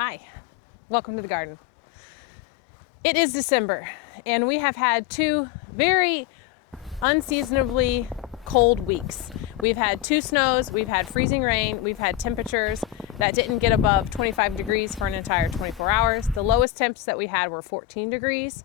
Hi, welcome to the garden. It is December and we have had two very unseasonably cold weeks. We've had 2 snows, we've had freezing rain, we've had temperatures that didn't get above 25 degrees for an entire 24 hours. The lowest temps that we had were 14 degrees.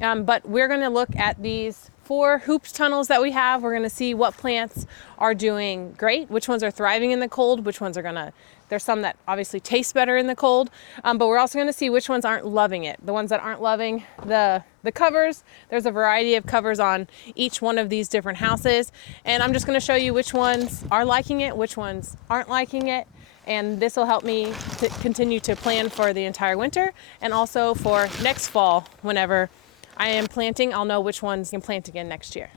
But we're gonna look at these 4 hoops tunnels that we have. We're gonna see what plants are doing great, which ones are thriving in the cold, which ones are there's some that obviously taste better in the cold, but we're also gonna see which ones aren't loving it. The ones that aren't loving the covers, there's a variety of covers on each one of these different houses. And I'm just gonna show you which ones are liking it, which ones aren't liking it. And this will help me to continue to plan for the entire winter and also for next fall. Whenever I am planting, I'll know which ones I can plant again next year.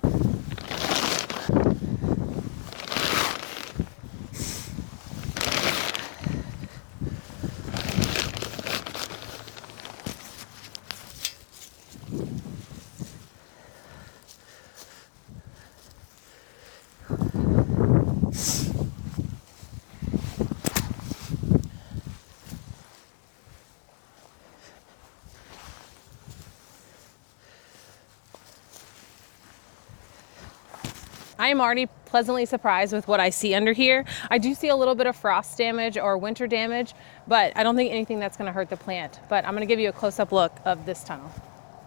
I am already pleasantly surprised with what I see under here. I do see a little bit of frost damage or winter damage, but I don't think anything that's gonna hurt the plant. But I'm gonna give you a close-up look of this tunnel.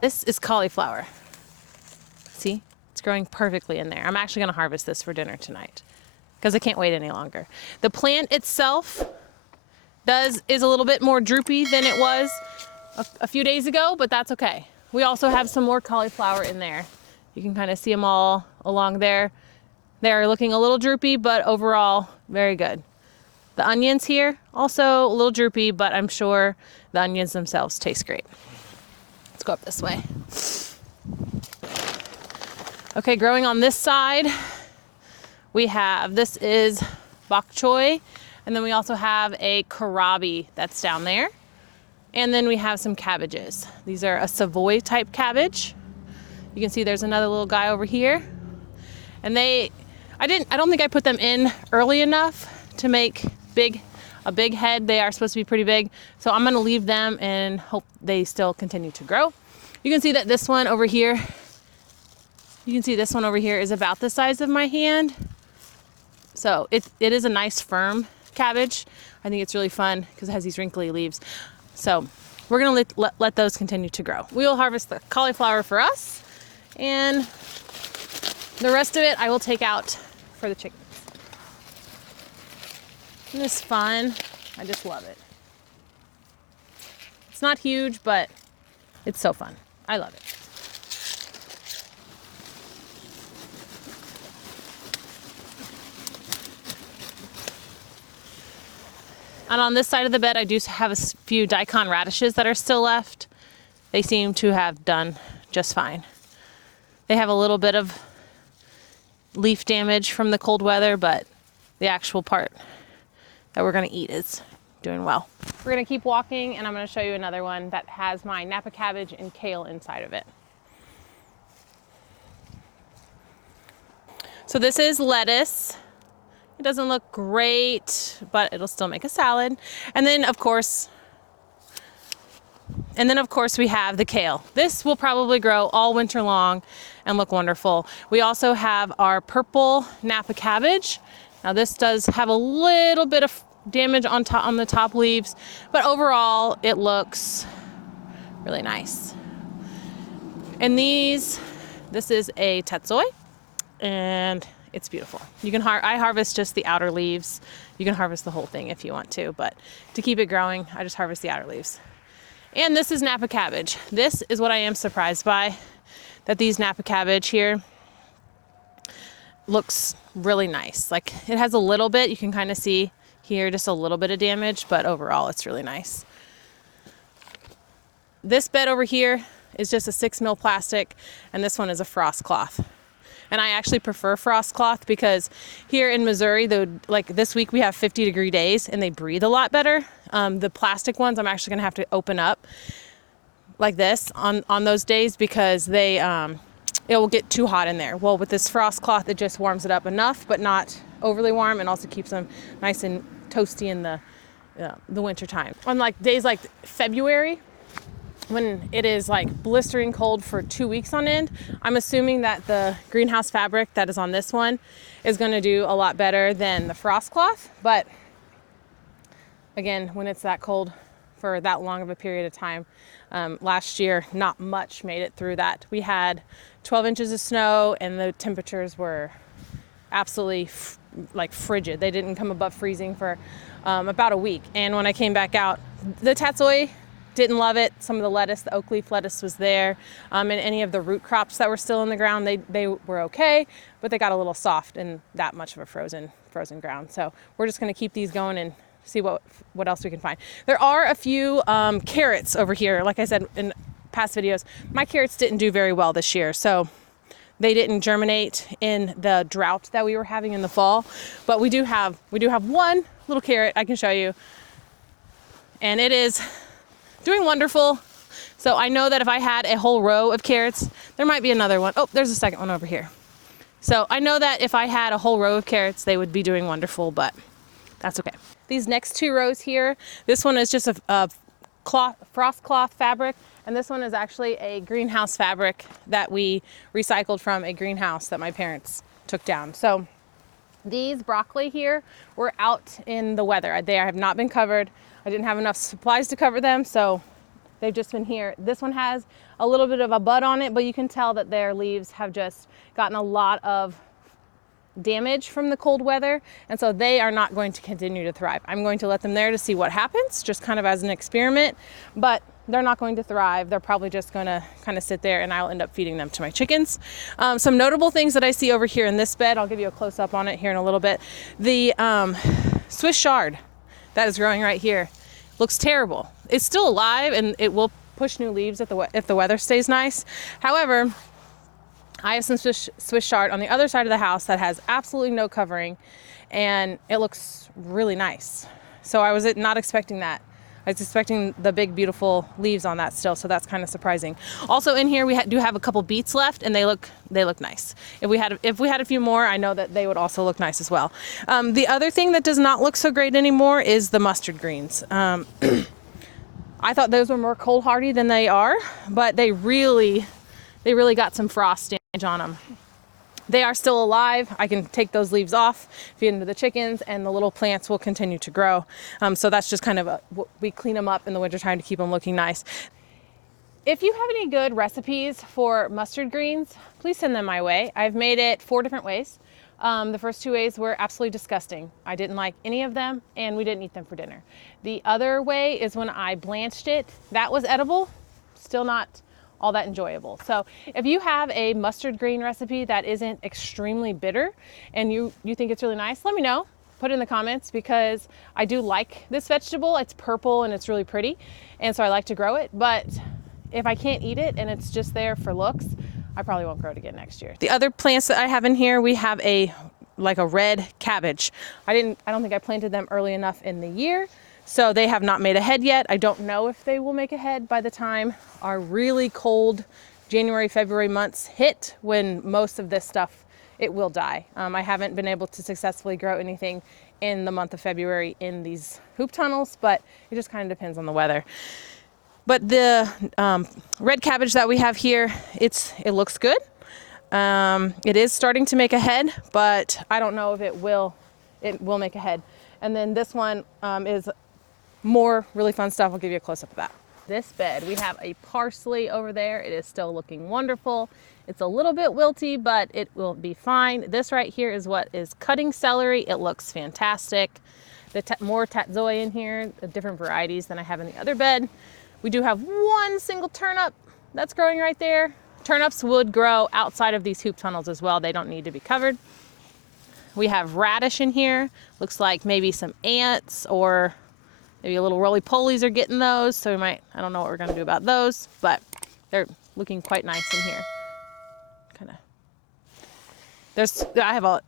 This is cauliflower. See, it's growing perfectly in there. I'm actually gonna harvest this for dinner tonight because I can't wait any longer. The plant itself is a little bit more droopy than it was a few days ago, but that's okay. We also have some more cauliflower in there. You can kind of see them all along there. They're looking a little droopy, but overall, very good. The onions here, also a little droopy, but I'm sure the onions themselves taste great. Let's go up this way. Okay, growing on this side, we have, this is bok choy, and then we also have a kohlrabi that's down there. And then we have some cabbages. These are a Savoy type cabbage. You can see there's another little guy over here. And I don't think I put them in early enough to make a big head. They are supposed to be pretty big. So I'm gonna leave them and hope they still continue to grow. You can see that this one over here, is about the size of my hand. So it is a nice firm cabbage. I think it's really fun because it has these wrinkly leaves. So we're gonna let those continue to grow. We will harvest the cauliflower for us, and the rest of it I will take out for the chickens. Isn't this fun? I just love it. It's not huge, but it's so fun. I love it. And on this side of the bed, I do have a few daikon radishes that are still left. They seem to have done just fine. They have a little bit of leaf damage from the cold weather, but the actual part that we're gonna eat is doing well. We're gonna keep walking, and I'm gonna show you another one that has my Napa cabbage and kale inside of it. So this is lettuce. It doesn't look great, but it'll still make a salad. And then of course we have the kale. This will probably grow all winter long and look wonderful. We also have our purple Napa cabbage. Now this does have a little bit of damage on the top leaves, but overall it looks really nice. And this is a tetsoi, and it's beautiful. I harvest just the outer leaves. You can harvest the whole thing if you want to, but to keep it growing, I just harvest the outer leaves. And this is Napa cabbage. This is what I am surprised by, that these Napa cabbage here looks really nice. Like, it has a little bit, you can kind of see here, just a little bit of damage, but overall it's really nice. This bed over here is just a 6 mil plastic, and this one is a frost cloth. And I actually prefer frost cloth because here in Missouri, like this week we have 50-degree days and they breathe a lot better. The plastic ones I'm actually gonna have to open up like this on those days because it will get too hot in there. Well, with this frost cloth, it just warms it up enough, but not overly warm, and also keeps them nice and toasty the winter time. On like days like February, when it is like blistering cold for 2 weeks on end, I'm assuming that the greenhouse fabric that is on this one is going to do a lot better than the frost cloth. But again, when it's that cold for that long of a period of time, last year, not much made it through that. We had 12 inches of snow and the temperatures were absolutely like frigid. They didn't come above freezing for about a week. And when I came back out, the tatsoi didn't love it. Some of the lettuce, the oak leaf lettuce was there, and any of the root crops that were still in the ground, they were okay, but they got a little soft in that much of a frozen ground. So we're just gonna keep these going and see what else we can find. There are a few carrots over here. Like I said in past videos, my carrots didn't do very well this year, so they didn't germinate in the drought that we were having in the fall. But we do have one little carrot I can show you, and it is doing wonderful. So I know that if I had a whole row of carrots, there might be another one. Oh, there's a second one over here. So I know that if I had a whole row of carrots, they would be doing wonderful, but that's okay. These next 2 rows here, this one is just a frost cloth fabric, and this one is actually a greenhouse fabric that we recycled from a greenhouse that my parents took down. So these broccoli here were out in the weather. They have not been covered. I didn't have enough supplies to cover them, so they've just been here. This one has a little bit of a bud on it, but you can tell that their leaves have just gotten a lot of damage from the cold weather, and so they are not going to continue to thrive. I'm going to let them there to see what happens, just kind of as an experiment, but they're not going to thrive. They're probably just going to kind of sit there, and I'll end up feeding them to my chickens. Some notable things that I see over here in this bed, I'll give you a close-up on it here in a little bit. The Swiss chard that is growing right here looks terrible. It's still alive, and it will push new leaves if the weather stays nice. However, I have some Swiss chard on the other side of the house that has absolutely no covering, and it looks really nice. So I was not expecting that. I was expecting the big, beautiful leaves on that still, so that's kind of surprising. Also in here, we do have a couple beets left, and they look nice. If we had a few more, I know that they would also look nice as well. The other thing that does not look so great anymore is the mustard greens. I thought those were more cold hardy than they are, but they really got some frost damage on them. They are still alive. I can take those leaves off, feed them to the chickens, and the little plants will continue to grow. So that's just kind of we clean them up in the wintertime to keep them looking nice. If you have any good recipes for mustard greens, please send them my way. I've made it 4 different ways. The first 2 ways were absolutely disgusting. I didn't like any of them, and we didn't eat them for dinner. The other way is when I blanched it. That was edible, still not all that enjoyable. So if you have a mustard green recipe that isn't extremely bitter and you think it's really nice, let me know. Put it in the comments, because I do like this vegetable. It's purple and it's really pretty, and so I like to grow it. But if I can't eat it and it's just there for looks, I probably won't grow it again next year. The other plants that I have in here, we have a red cabbage. I don't think I planted them early enough in the year, so they have not made a head yet. I don't know if they will make a head by the time our really cold January, February months hit, when most of this stuff, it will die. I haven't been able to successfully grow anything in the month of February in these hoop tunnels, but it just kind of depends on the weather. But the red cabbage that we have here, it looks good. It is starting to make a head, but I don't know if it will make a head. And then this one is more really fun stuff. I'll give you a close-up of that. This bed, we have a parsley over there. It is still looking wonderful. It's a little bit wilty, but it will be fine. This right here is what is cutting celery. It looks fantastic. More tatsoi in here, different varieties than I have in the other bed. We do have one single turnip that's growing right there. Turnips would grow outside of these hoop tunnels as well. They don't need to be covered. We have radish in here. Looks like maybe some ants or maybe a little roly-polies are getting those. So I don't know what we're gonna do about those, but they're looking quite nice in here.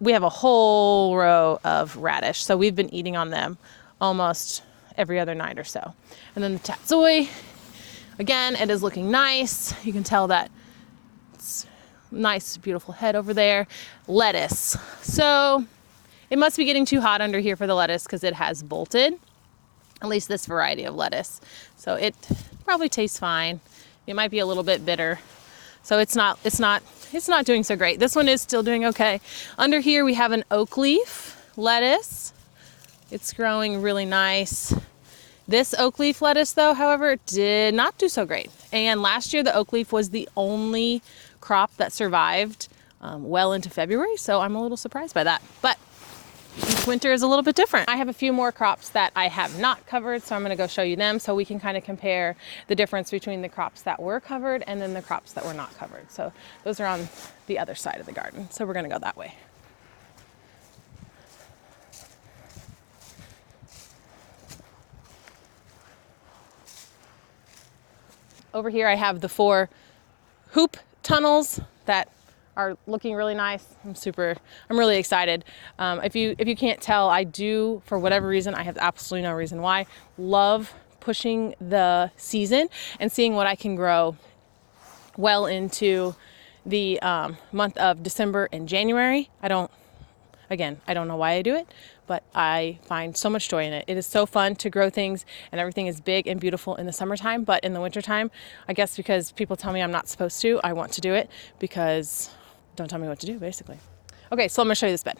We have a whole row of radish. So we've been eating on them almost every other night or so. And then the tatsoi, again, it is looking nice. You can tell that it's nice, beautiful head over there. Lettuce. So it must be getting too hot under here for the lettuce, because it has bolted. at least this variety of lettuce. So it probably tastes fine. It might be a little bit bitter. So it's not doing so great. This one is still doing okay. Under here we have an oak leaf lettuce. It's growing really nice. This oak leaf lettuce though, however, did not do so great. And last year the oak leaf was the only crop that survived well into February. So I'm a little surprised by that. But each winter is a little bit different. I have a few more crops that I have not covered, so I'm gonna go show you them so we can kind of compare the difference between the crops that were covered and then the crops that were not covered. So those are on the other side of the garden. So we're gonna go that way. Over here I have the 4 hoop tunnels that are looking really nice. I'm really excited. If you can't tell, I do, for whatever reason, I have absolutely no reason why, love pushing the season and seeing what I can grow well into the month of December and January. I don't know why I do it, but I find so much joy in it. It is so fun to grow things, and everything is big and beautiful in the summertime, but in the wintertime, I guess because people tell me I'm not supposed to, I want to do it because don't tell me what to do, basically. Okay, so I'm gonna show you this bed.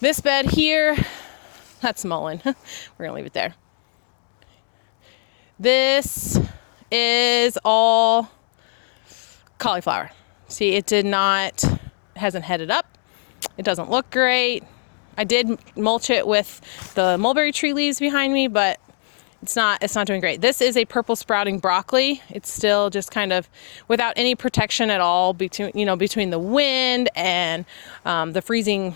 This bed here, that's mullein. We're gonna leave it there. This is all cauliflower. See, hasn't headed up. It doesn't look great. I did mulch it with the mulberry tree leaves behind me, but it's not doing great. This is a purple sprouting broccoli. It's still just kind of without any protection at all between the wind and the freezing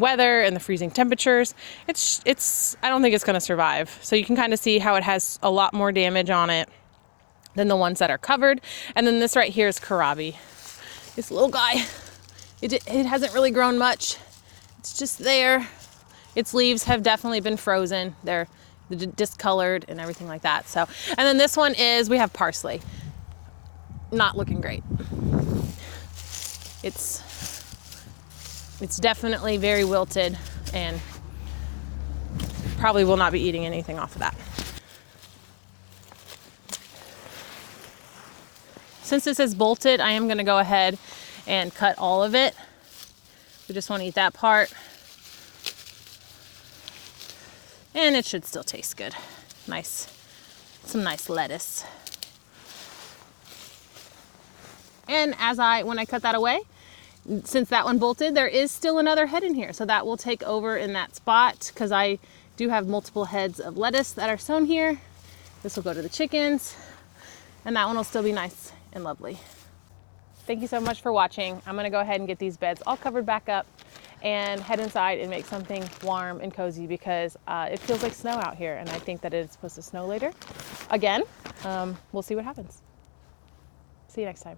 weather and the freezing temperatures. I don't think it's gonna survive. So you can kind of see how it has a lot more damage on it than the ones that are covered. And then this right here is kohlrabi. This little guy, it hasn't really grown much. It's just there. Its leaves have definitely been frozen. They're discolored and everything like that. So, and then this one we have parsley. Not looking great. It's definitely very wilted and probably will not be eating anything off of that. Since this is bolted, I am gonna go ahead and cut all of it. We just wanna eat that part. And it should still taste good. Nice, some nice lettuce. And when I cut that away, since that one bolted, there is still another head in here. So that will take over in that spot because I do have multiple heads of lettuce that are sown here. This will go to the chickens and that one will still be nice and lovely. Thank you so much for watching. I'm gonna go ahead and get these beds all covered back up and head inside and make something warm and cozy because it feels like snow out here and I think that it's supposed to snow later. Again, we'll see what happens. See you next time.